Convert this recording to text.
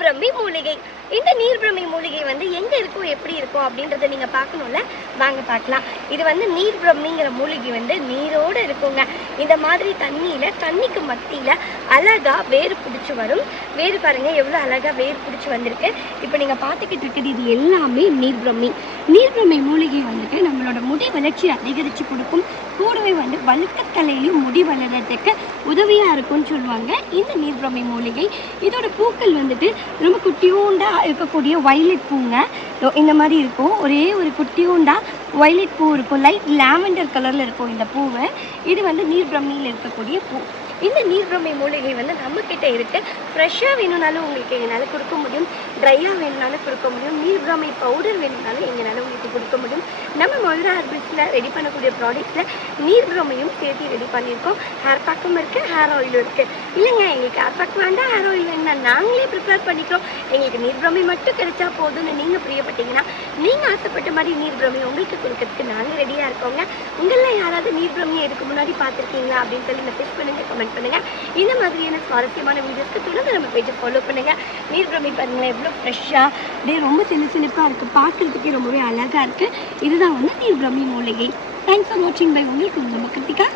பிரம்மி மூலிகை. இந்த நீர் பிரம்மி மூலிகை வந்து எங்க இருக்கும் எப்படி இருக்கும் அப்படின்றத நீங்க பார்க்கணும்ல? வாங்க பார்க்கலாம். இது வந்து நீர் பிரம்மிங்கிற மூலிகை வந்து நீரோடு இருக்குங்க. இந்த மாதிரி தண்ணியில தண்ணிக்கு மத்தியில அழகா வேர் பிடிச்சி வரும். வேறு பாருங்க எவ்வளோ அழகா வேர் பிடிச்சி வந்திருக்கு. இப்போ நீங்க பார்த்துக்கிட்டு இருக்கிறது இது எல்லாமே நீர் பிரம்மி நீர் பிரம்மை மூலிகை வந்துட்டு நம்மளோட முடி வளர்ச்சி அதிகரித்து கொடுக்கும். கூடவே வந்து வழுக்கத்தலையிலையும் முடி வளர்கிறதுக்கு உதவியாக இருக்கும்னு சொல்லுவாங்க. இந்த நீர் பிரம்மை மூலிகை. இதோட பூக்கள் வந்துட்டு ரொம்ப குட்டியூண்டாக இருக்கக்கூடிய வைலட் பூங்க. இந்த மாதிரி இருக்கும். ஒரே ஒரு குட்டியூண்டாக வைலட் பூ இருக்கும். லைட் லாவெண்டர் கலரில் இருக்கும் இந்த பூவை. இது வந்து நீர் பிரம்மியில் இருக்கக்கூடிய பூ. இந்த நீர் பிரம்மை மூலிகை வந்து நம்மக்கிட்ட இருக்குது ஃப்ரெஷ்ஷாக வேணும்னாலும் உங்களுக்கு எங்களால் கொடுக்க முடியும். ட்ரையாக வேணும்னாலும் கொடுக்க முடியும். நீர் பிரம்மை பவுடர் வேணும்னாலும் எங்களால் உங்களுக்கு கொடுக்க முடியும். நம்ம மதுரா ஹர்பல்ஸில் ரெடி பண்ணக்கூடிய ப்ராடக்ட்ஸில் நீர் பிரம்மையும் சேர்த்து ரெடி பண்ணியிருக்கோம். ஹேர் பேக்கும் இருக்குது ஹேர் ஆயிலும் இருக்குது இல்லைங்க எங்களுக்கு ஹேர் பேக் வேண்டாம் ஹேர் ஆயில் வேண்டாம். நாங்களே ப்ரிப்பேர் பண்ணிக்கிறோம். எங்களுக்கு நீர் பிரம்மை மட்டும் கிடைச்சா போதும்னு நீங்கள் பிரியப்பட்டீங்கன்னா நீங்கள் ஆசைப்பட்ட மாதிரி நீர் பிரம்மை உங்களுக்கு கொடுக்கறதுக்கு நாங்கள் ரெடியாக இருக்கோங்க. உங்களில் யாராவது நீர் நீங்கள் இதுக்கு முன்னாடி பார்த்துருக்கீங்களா அப்படின்னு சொல்லி மெசேஜ் பண்ணுங்கள் கமெண்ட் பண்ணுங்கள் இந்த மாதிரியான சுவாரஸ்யமான வீடியோஸ்க்கு தொடர்ந்து நம்ம பேஜை ஃபாலோ பண்ணுங்கள் நீர் பிரமி பாருங்களேன் எவ்வளோ ஃப்ரெஷ்ஷாக அப்படியே ரொம்ப சின்ன சின்னப்பாக இருக்குது பார்க்குறதுக்கே ரொம்பவே அழகாக இருக்குது இதுதான் வந்து நீர் பிரமி மூலிகை தேங்க்ஸ் ஃபார் வாட்சிங் பை உங்களுக்கு நம்ம கிருத்திகா